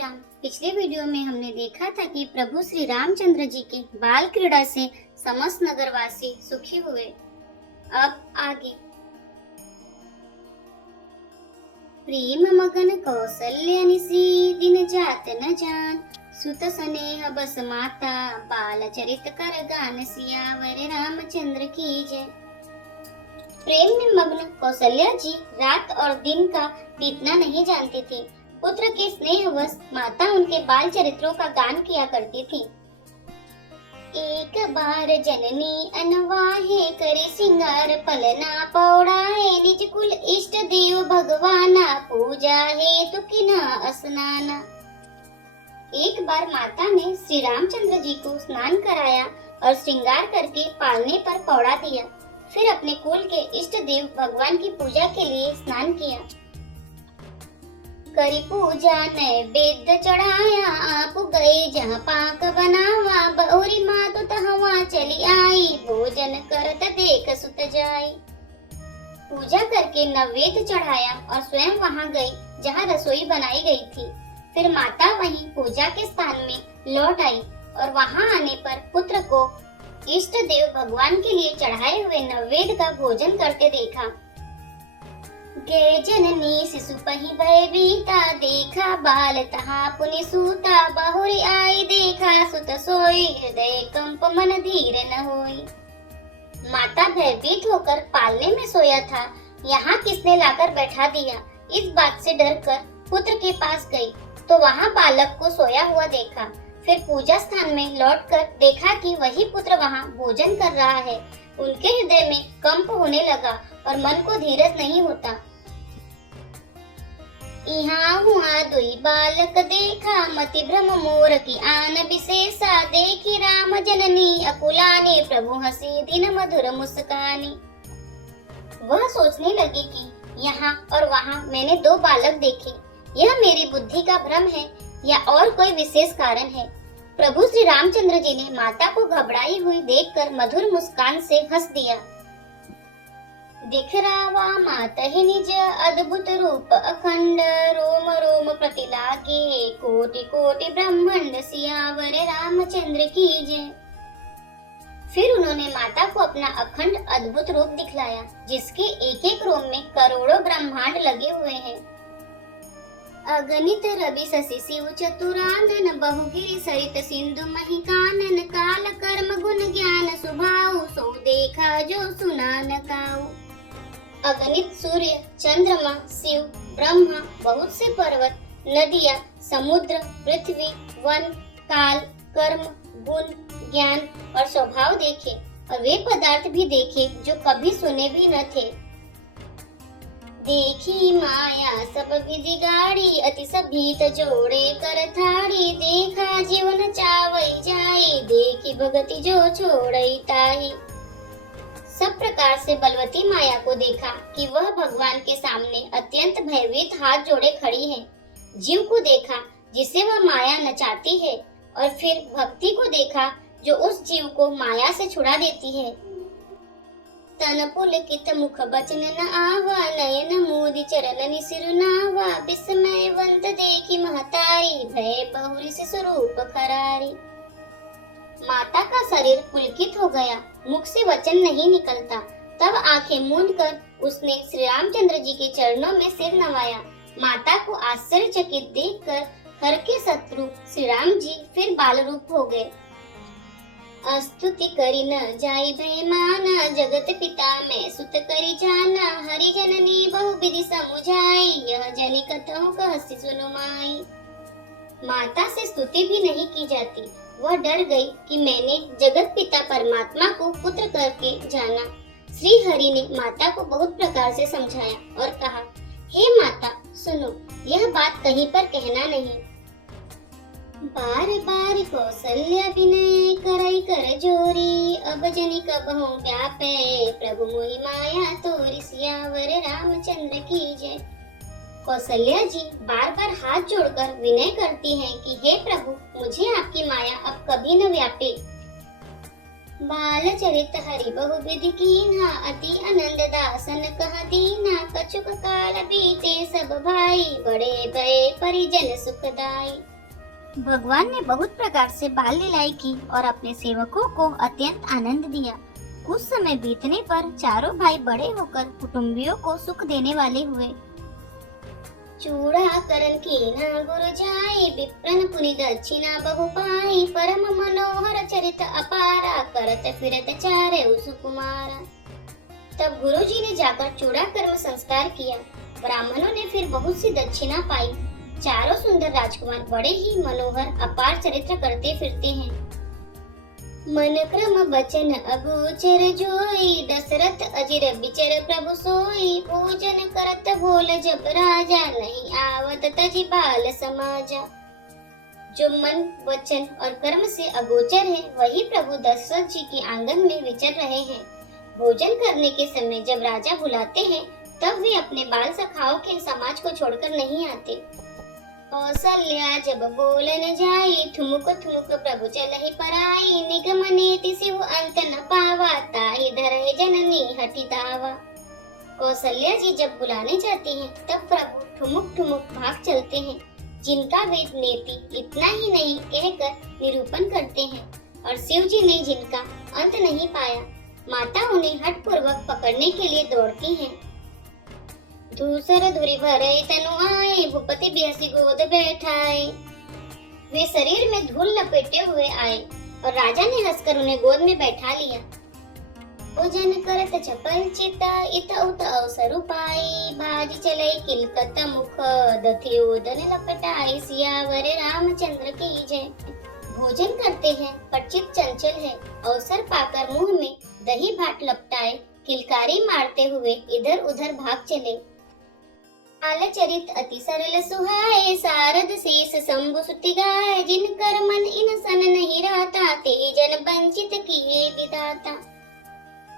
राम। पिछले वीडियो में हमने देखा था कि प्रभु श्री रामचंद्र जी के बाल क्रीड़ा से समस्त नगरवासी सुखी हुए। अब आगे। प्रेम मगन कौशल्य निसी दिन जात न जान, सुत स्नेह बस माता बाल चरित कर गान, सियावर रामचंद्र की जय। प्रेम में मग्न कौशल्या जी रात और दिन का बीतना नहीं जानती थी। पुत्र के स्नेहवश माता उनके बाल चरित्रों का गान किया करती थी। एक बार जननी अनवाहे करे सिंगार, पलना पौड़ाए निज कुल इष्ट देव भगवाना, पूजा है तो किना स्नाना। एक बार माता ने श्री रामचंद्र जी को स्नान कराया और श्रृंगार करके पालने पर पौड़ा दिया। फिर अपने कुल के इष्ट देव भगवान की पूजा के लिए स्नान किया। करी पूजा नैवेद्य चढ़ाया, आप गए जहाँ पाक बनावा, बहुरी माँ तो तहवा चली आई, भोजन करत देख सुत जाई। पूजा करके नैवेद्य चढ़ाया और स्वयं वहाँ गई जहाँ रसोई बनाई गई थी। फिर माता वहीं पूजा के स्थान में लौट आई और वहाँ आने पर पुत्र को इष्ट देव भगवान के लिए चढ़ाए हुए नैवेद्य का भोजन करते देखा। गे जननी शिशु पही भय बीता, देखा बाल तहा पुनि सूता, बहुरी आई देखा सुत सोई, हृदय कंप मन धीर न होई। माता भयभीत होकर पालने में सोया था, यहाँ किसने लाकर बैठा दिया। इस बात से डरकर पुत्र के पास गई तो वहाँ बालक को सोया हुआ देखा। फिर पूजा स्थान में लौटकर देखा कि वही पुत्र वहाँ भोजन कर रहा है। उनके हृदय में कंप होने लगा और मन को धीरज नहीं होता। यहाँ हुआ दुई बालक देखा, मति भ्रम मोर की आन विशेषा, देखी राम जननी अकुलानी, प्रभु हसी दिन मधुर मुस्कानी। वह सोचने लगी कि यहाँ और वहाँ मैंने दो बालक देखे, यह मेरी बुद्धि का भ्रम है या और कोई विशेष कारण है। प्रभु श्री रामचंद्र जी ने माता को घबराई हुई देखकर मधुर मुस्कान से हंस दिया। दिख रावा माता ही निज अद्भुत रूप अखंड, रोम रोम प्रति लागे, कोटि कोटि ब्रह्मांड, सियावर रामचंद्र की जय। फिर उन्होंने माता को अपना अखंड अद्भुत रूप दिखलाया, जिसके एक एक रोम में करोड़ों ब्रह्मांड लगे हुए हैं। अगणित रवि शशि शिव चतुरानन, बहुगिरि सरित सिंधु मही कानन, काल कर्म गुण ज्ञान सुभाऊ, सो देखा जो सुना न काऊ। अगणित सूर्य चंद्रमा शिव ब्रह्मा, बहुत से पर्वत नदियाँ समुद्र पृथ्वी वन काल कर्म गुण ज्ञान और स्वभाव देखे और वे पदार्थ भी देखे जो कभी सुने भी न थे। देखी माया सब विधि गाड़ी, अति सभीत जोड़े कर थाड़ी, देखा जीवन चावई जाई, देखी भगति जो छोड़ई ताही। सब प्रकार से बलवती माया को देखा कि वह भगवान के सामने अत्यंत भयभीत हाथ जोड़े खड़ी है। जीव को देखा जिसे वह माया नचाती है और फिर भक्ति को देखा जो उस जीव को माया से छुड़ा देती है। तन पुलकित मुख बचन न आवा, नयन मोदी चरण निसिर नावा, विस्मयवंत देखी महतारी, भय बहुरी से स्वरूप खरारी। माता का शरीर पुलकित हो गया, मुख से वचन नहीं निकलता। तब आंखें मूंद कर उसने श्री रामचंद्र जी के चरणों में सिर नवाया। माता को आश्चर्यचकित देखकर हर के शत्रु श्री राम जी फिर बाल रूप हो गए। स्तुति करी न जाई भय माना, जगत पिता में सुत करी जाना, हरि जननी बहु विधि समुझाई, यह जनि कथहु कहसि सुनु माई। माता से स्तुति भी नहीं की जाती। वह डर गई कि मैंने जगत पिता परमात्मा को पुत्र करके जाना। श्री हरि ने माता को बहुत प्रकार से समझाया और कहा, हे माता सुनो, यह बात कहीं पर कहना नहीं। बार बार कौशल्या विनय करई कर जोरी, अब जनि कबहु व्यापे, प्रभु मोहि माया तोरि, सियावर रामचंद्र की जय। कौशल्या जी बार बार हाथ जोड़कर विनय करती हैं कि हे प्रभु, मुझे आपकी माया अब कभी न व्यापे। बाल चरित हरि बहु विधि कीन्हा, अति आनंद दासन कह दीना, कछुक काल बीते सब भाई, बड़े भय परिजन सुखदाई। भगवान ने बहुत प्रकार से बाल लीलाएं की और अपने सेवकों को अत्यंत आनंद दिया। कुछ समय बीतने पर चारों भाई बड़े होकर कुटुंबियों को सुख देने वाले हुए। चूड़ा करन कीना गुरु जाई, विप्रन पुनि दक्षिणा बहु पाई, परम मनोहर चरित अपारा, करत फिरत चारे सुकुमारा। तब गुरुजी ने जाकर चूड़ा कर्म संस्कार किया। ब्राह्मणों ने फिर बहुत सी दक्षिणा पाई। चारों सुंदर राजकुमार बड़े ही मनोहर अपार चरित्र करते फिरते हैं। मन क्रम वचन अगोचर जोई, दशरथ अजिर बिचर प्रभु सोई, पूजन करत बोल जब राजा, नहीं आवत तजी बाल समाजा। जो मन वचन और कर्म से अगोचर है वही प्रभु दशरथ जी के आंगन में विचर रहे हैं। भोजन करने के समय जब राजा बुलाते हैं तब वे अपने बाल सखाओं के समाज को छोड़कर नहीं आते। कौसल्या जब बोलन जाई, ठुमुक ठुमुक प्रभु चलहि पराई, निगम नीति शिव अंत न पावा, ताहि धरहि जननी हठि दावा। कौशल्या जी जब बुलाने जाती हैं तब प्रभु ठुमुक ठुमुक भाग चलते हैं। जिनका वेद नेति इतना ही नहीं कहकर निरूपण करते हैं और शिव जी ने जिनका अंत नहीं पाया, माता उन्हें हठ पूर्वक पकड़ने के लिए दौड़ती हैं। धूसर धुरी भरे तनु आए, भूपति बिहसी गोद बैठाए। वे शरीर में धूल लपेटे हुए आए और राजा ने हंसकर उन्हें गोद में बैठा लिया। भोजन करत चपल चिता, इत उत अवसर पाई, भाजी चले किलकत मुख, दथि उदन लपटाई, सियावर रामचंद्र की जय। भोजन करते हैं पर चित चंचल है, अवसर पाकर मुंह में दही भात लपटाए, किलकारी मारते हुए इधर उधर भाग चले। आल चरित अति सरल सुहाए, सारद शेष शंभु सुति गाय, जिन कर मन इन सन नहीं रहता, ते जन वंचित किए विधाता।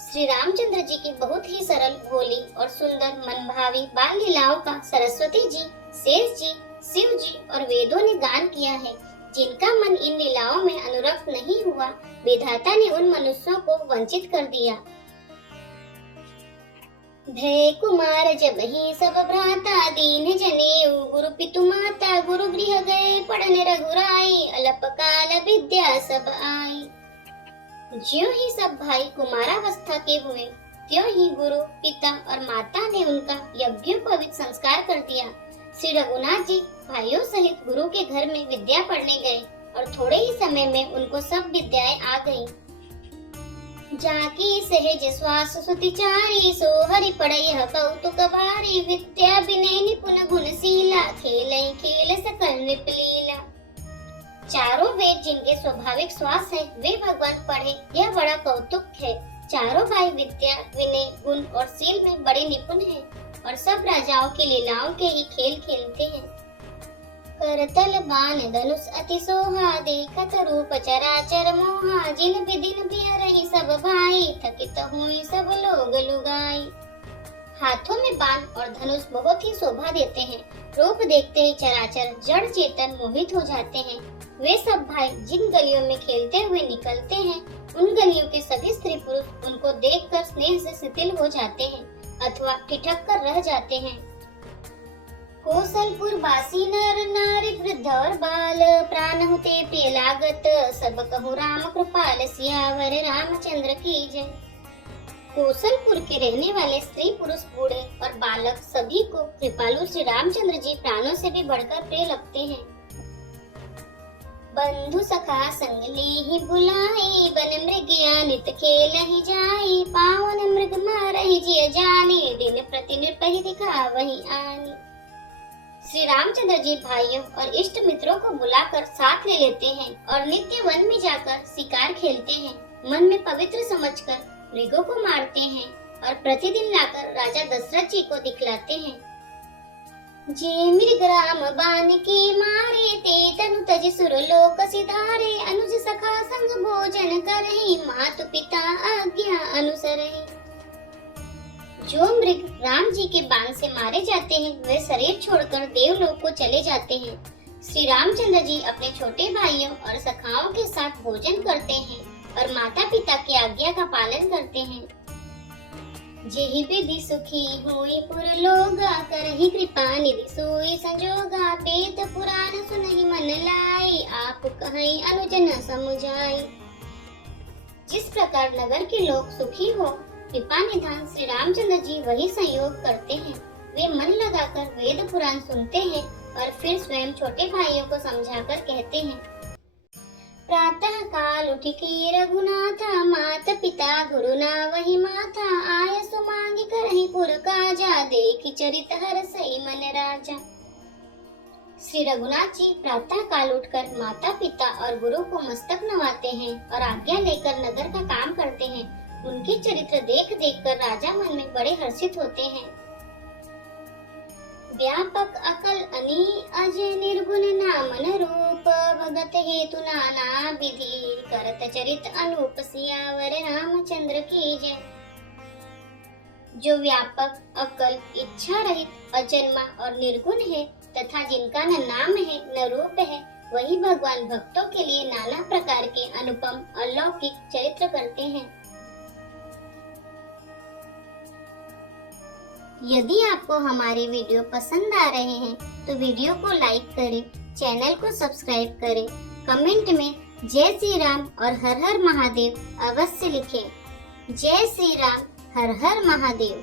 श्री रामचंद्र जी की बहुत ही सरल, भोली और सुंदर मनभावी बाल लीलाओं का सरस्वती जी, शेष जी, शिव जी और वेदों ने गान किया है। जिनका मन इन लीलाओं में अनुरक्त नहीं हुआ, विधाता ने उन मनुष्यों को वंचित कर दिया। भय कुमार जब ही सब भ्राता, दीन जनेऊ गुरु पितु माता, गुरु गृह गए पढ़न रघुराई, अल्प काल विद्या सब आई। ज्यों ही सब भाई कुमारावस्था के हुए, त्यों ही गुरु पिता और माता ने उनका यज्ञोपवीत संस्कार कर दिया। श्री रघुनाथ जी भाइयों सहित गुरु के घर में विद्या पढ़ने गए और थोड़े ही समय में उनको सब विद्याएं आ गईं। जाकी सहज श्वास सुतिचारी, सो हरि पढ़ई कौतुक भारी, विद्या विनय निपुण गुणशीला, खेलई खेल सकल नृपलीला। चारों वेद जिनके स्वाभाविक श्वास है वे भगवान पढ़े, यह बड़ा कौतुक है। चारों भाई विद्या विनय गुण और शील में बड़े निपुण हैं और सब राजाओं की लीलाओं के ही खेल खेलते हैं। करतल बाण धनुष अति सोहा, देखत रूप चराचर मोहा, जिन विदिन बिहरहि सब भाई, थकित हुई सब लोग लुगाई। हाथों में बाण और धनुष बहुत ही शोभा देते हैं। रूप देखते ही चराचर जड़ चेतन मोहित हो जाते हैं। वे सब भाई जिन गलियों में खेलते हुए निकलते हैं, उन गलियों के सभी स्त्री पुरुष उनको देखकर स्नेह से शिथिल हो जाते हैं अथवा ठिठक कर रह जाते हैं। कौशलपुर बासी नर नारी वृद्ध और बाल, प्राण होते प्रिय लागत, सब कहूँ राम कृपाल, सियावर रामचंद्र की जय। कौशलपुर के रहने वाले स्त्री पुरुष बूढ़े और बालक सभी को कृपालु श्री रामचंद्र जी प्राणों से भी बढ़कर प्रिय लगते हैं। बंधु सखा संग लीहि बुलाई, बन मृग नित खेल ही जाई, पावन मृग मारहि जिय जानी, दिन प्रति नृपहि दिखावहि आनी। श्री रामचंद्र जी भाइयों और इष्ट मित्रों को बुलाकर साथ ले लेते हैं और नित्य वन में जाकर शिकार खेलते हैं। मन में पवित्र समझकर मृगों को मारते हैं और प्रतिदिन लाकर राजा दशरथ जी को दिखलाते हैं। जे मृग राम बाण के मारे, ते तनु तज सुर लोक सिधारे, अनुज सखा संग भोजन करहि, मातु पिता आज्ञा अनुसरहि। जो मृग राम जी के बाण से मारे जाते हैं वे शरीर छोड़कर देवलोक को चले जाते हैं। श्री रामचंद्र जी अपने छोटे भाइयों और सखाओं के साथ भोजन करते हैं और माता पिता की आज्ञा का पालन करते हैं। जेहि विधि सुखी होई पुर लोगा, करहि कृपा निधि सोई संजोगा, वेद पुराण सुनहि मन लाई, आप कहीं अनुज न समुझाई। जिस प्रकार नगर के लोग सुखी हो, कृपा निधान श्री रामचंद्र जी वही संयोग करते हैं। वे मन लगाकर वेद पुराण सुनते हैं और फिर स्वयं छोटे भाइयों को समझाकर कहते हैं, प्रातः काल उठिकी रघुनाथा, मात पिता गुरु ना वही माथा, आय सुमांगी करहि पुर काजा, देखि चरित हरसई मन राजा। श्री रघुनाथ जी प्रातः काल उठकर माता पिता और गुरु को मस्तक नवाते हैं और आज्ञा लेकर नगर का काम करते हैं। उनके चरित्र देख देख कर राजा मन में बड़े हर्षित होते हैं। व्यापक अकल अनी अजय निर्गुण नामन रूप, भगत हेतु नाना विधि, करत चरित अनूप, सियावर रामचंद्र की जय। जो व्यापक अकल, इच्छा रहित, अजन्मा और निर्गुण है तथा जिनका न नाम है न रूप है, वही भगवान भक्तों के लिए नाना प्रकार के अनुपम अलौकिक चरित्र करते हैं। यदि आपको हमारे वीडियो पसंद आ रहे हैं तो वीडियो को लाइक करें, चैनल को सब्सक्राइब करें, कमेंट में जय श्री राम और हर हर महादेव अवश्य लिखें। जय श्री राम, हर हर महादेव।